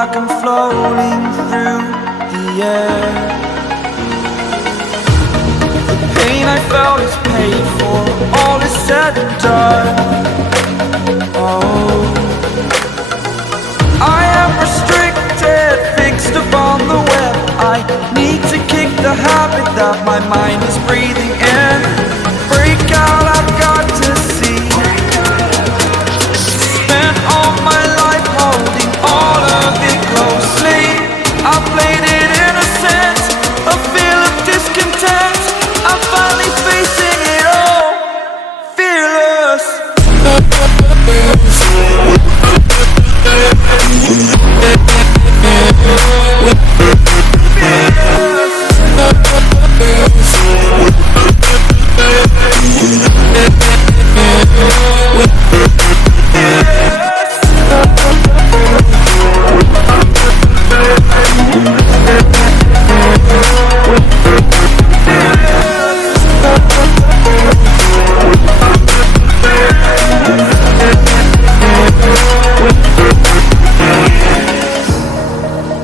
like I'm floating through the air. The pain I felt is paid for, all is said and done. Oh, I am restricted, fixed upon the web. I need to kick the habit that my mind is breathing in. Break out, I've got to see. Spent all my life holding all of it closely. I played it innocent, a feel of discontent. I'm finally facing it all, fearless.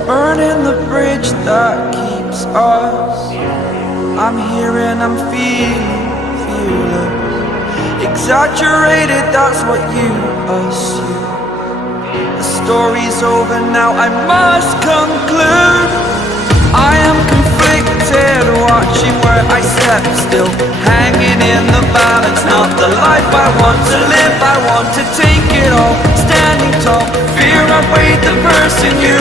Burning the bridge that keeps us. I'm here and I'm feeling fearless. Exaggerated, that's what you assume. The story's over now, I must conclude. I am conflicted, watching where I step still, hanging in the balance. Not the life I want to live, I want to take it all. Standing tall, fear I weighed the person you